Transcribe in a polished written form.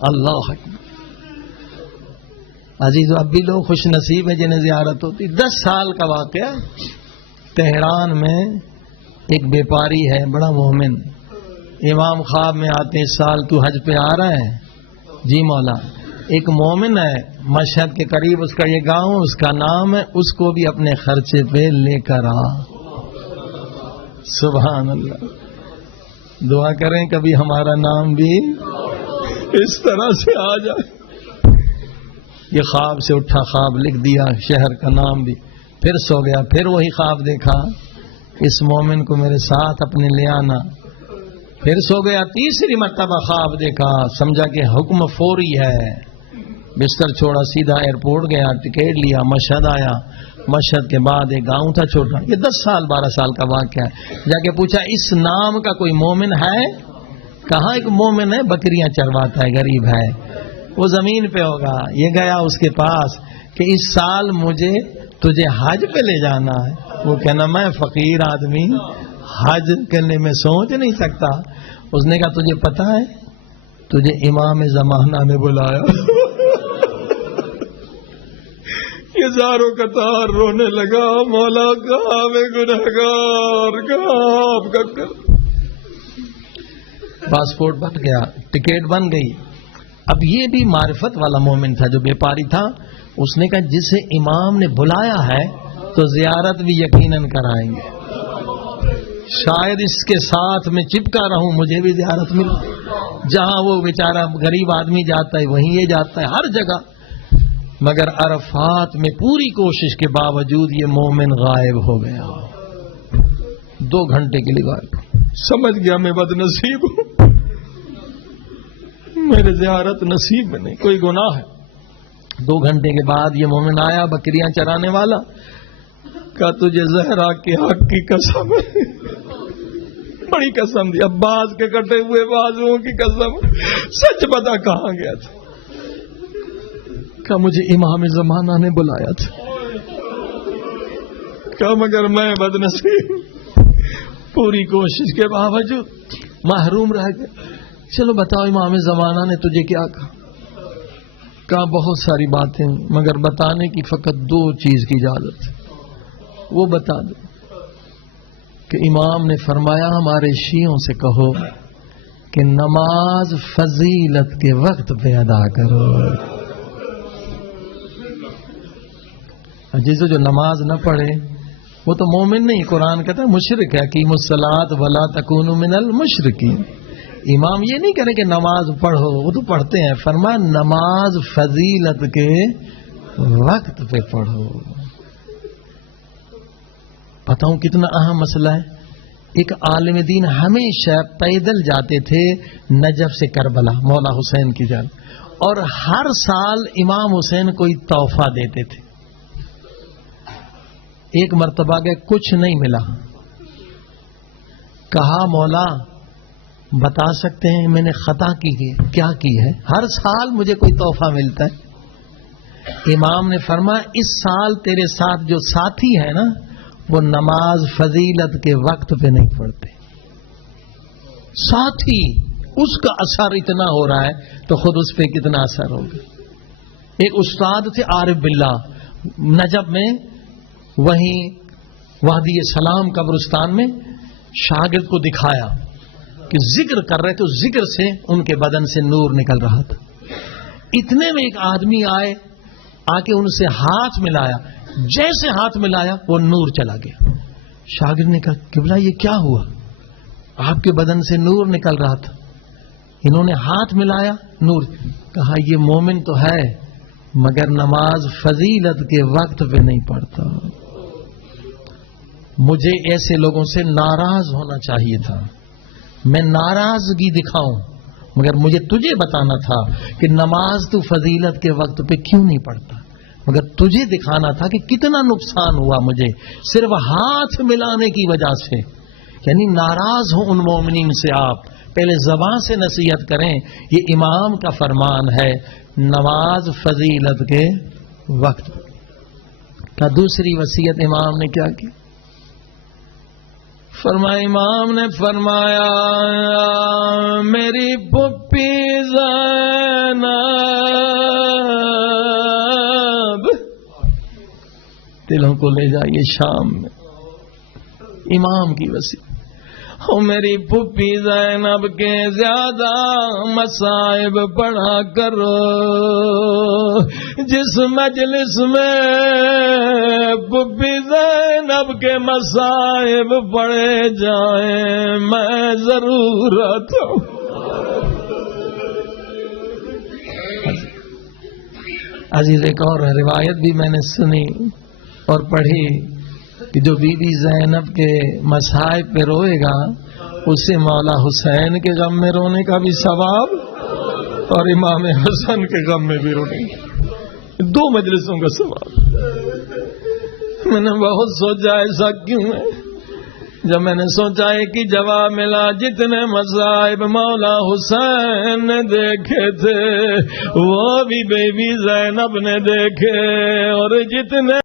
اللہ اکبر. عزیزو اب بھی لوگ خوش نصیب ہیں جنہیں زیارت ہوتی. 10 سال کا واقعہ. تہران میں ایک بیپاری ہے بڑا مومن. امام خواب میں آتے اس سال تو حج پہ آ رہا ہے؟ جی مولا. ایک مومن ہے مشہد کے قریب اس کا یہ گاؤں، اس کا نام ہے، اس کو بھی اپنے خرچے پہ لے کر آ. سبحان اللہ. دعا کریں کبھی ہمارا نام بھی اس طرح سے آ جائے. یہ خواب سے اٹھا، خواب لکھ دیا، شہر کا نام بھی. پھر سو گیا، پھر وہی خواب دیکھا، اس مومن کو میرے ساتھ اپنے لے آنا. پھر سو گیا، تیسری مرتبہ خواب دیکھا، سمجھا کہ حکم فوری ہے. بستر چھوڑا، سیدھا ایئرپورٹ گیا، ٹکٹ لیا، مشہد آیا. مشہد کے بعد ایک گاؤں تھا چھوٹا، یہ 10 سال 12 سال کا واقعہ ہے. جا کے پوچھا اس نام کا کوئی مومن ہے؟ کہاں ایک مومن ہے بکریاں چرواتا ہے، غریب ہے، وہ زمین پہ ہوگا. یہ گیا اس کے پاس کہ اس سال مجھے تجھے حج پہ لے جانا ہے. وہ کہنا میں فقیر آدمی حج کرنے میں سوچ نہیں سکتا. اس نے کہا تجھے پتا ہے تجھے امام زمانہ نے بلایا. یہ زاروں قطار رونے لگا، مولا کہاں میں گنہگار، کہاں آپ کا کر. پاسپورٹ بن گیا، ٹکٹ بن گئی. اب یہ بھی معرفت والا مومن تھا جو بیپاری تھا. اس نے کہا جسے امام نے بلایا ہے تو زیارت بھی یقیناً کرائیں گے. شاید اس کے ساتھ میں چپکا رہوں، مجھے بھی زیارت مل. جہاں وہ بیچارہ غریب آدمی جاتا ہے وہیں یہ جاتا ہے، ہر جگہ. مگر عرفات میں پوری کوشش کے باوجود یہ مومن غائب ہو گیا. 2 گھنٹے کے لیے غائب. سمجھ گیا میں بد نصیب ہوں، میرے زیارت نصیب میں نہیں، کوئی گناہ ہے. 2 گھنٹے کے بعد یہ مومن آیا، بکریاں چرانے والا. کہا تجھے زہرا کے حق کی قسم ہے، بڑی قسم دی، عباس کے کٹے ہوئے بازوؤں کی قسم، سچ بتا کہاں گیا تھا؟ کہا مجھے امام زمانہ نے بلایا تھا. کہا مگر میں بد نصیب پوری کوشش کے باوجود محروم رہ گیا. چلو بتاؤ امام زمانہ نے تجھے کیا کہا؟ کہا بہت ساری باتیں مگر بتانے کی فقط 2 چیز کی اجازت ہے، وہ بتا دو. کہ امام نے فرمایا ہمارے شیعوں سے کہو کہ نماز فضیلت کے وقت پہ ادا کرو. جسے جو نماز نہ پڑھے وہ تو مومن نہیں، قرآن کہتا ہے مشرک ہے. اقیموا الصلاۃ ولا تکونوا من المشرکین. امام یہ نہیں کرے کہ نماز پڑھو، وہ تو پڑھتے ہیں. فرمایا نماز فضیلت کے وقت پہ پڑھو. بتاؤں کتنا اہم مسئلہ ہے. ایک عالم دین ہمیشہ پیدل جاتے تھے نجف سے کربلا مولا حسین کی جانب، اور ہر سال امام حسین کوئی تحفہ دیتے تھے. ایک مرتبہ کے کچھ نہیں ملا. کہا مولا بتا سکتے ہیں میں نے خطا کی ہے کیا کی ہے؟ ہر سال مجھے کوئی تحفہ ملتا ہے. امام نے فرمایا اس سال تیرے ساتھ جو ساتھی ہے نا وہ نماز فضیلت کے وقت پہ نہیں پڑھتے. ساتھی اس کا اثر اتنا ہو رہا ہے تو خود اس پہ کتنا اثر ہوگا. ایک استاد تھے عارف باللہ نجب میں، وہیں وادی سلام قبرستان میں شاگرد کو دکھایا کہ ذکر کر رہے تو ذکر سے ان کے بدن سے نور نکل رہا تھا. اتنے میں ایک آدمی آئے، آ کے ان سے ہاتھ ملایا. جیسے ہاتھ ملایا وہ نور چلا گیا. شاگرد نے کہا قبلہ یہ کیا ہوا؟ آپ کے بدن سے نور نکل رہا تھا، انہوں نے ہاتھ ملایا نور. کہا یہ مومن تو ہے مگر نماز فضیلت کے وقت پہ نہیں پڑھتا. مجھے ایسے لوگوں سے ناراض ہونا چاہیے تھا. میں ناراضگی دکھاؤں مگر مجھے تجھے بتانا تھا کہ نماز تو فضیلت کے وقت پہ کیوں نہیں پڑھتا. مگر تجھے دکھانا تھا کہ کتنا نقصان ہوا مجھے صرف ہاتھ ملانے کی وجہ سے. یعنی ناراض ہوں ان مومنین سے. آپ پہلے زبان سے نصیحت کریں. یہ امام کا فرمان ہے نماز فضیلت کے وقت کا. دوسری وصیت امام نے کیا کی؟ فرمایا امام نے فرمایا میری پھپھی زینب دلوں کو لے جائیے شام میں امام کی وسیع. میری پھپھی زینب کے زیادہ مصائب پڑھا کرو. جس مجلس میں پھپھی زینب کے مصائب پڑھے جائیں میں ضرور آتا ہوں. عزیز ایک اور روایت بھی میں نے سنی اور پڑھی کہ جو بی بی زینب کے مصائب پہ روئے گا اسے مولا حسین کے غم میں رونے کا بھی ثواب اور امام حسن کے غم میں بھی رونے کا, دو مجلسوں کا ثواب. میں نے بہت سوچا ایسا کیوں ہے. جب میں نے سوچا ہے کہ جواب ملا جتنے مصائب مولا حسین نے دیکھے تھے وہ بھی بی بی زینب نے دیکھے, اور جتنے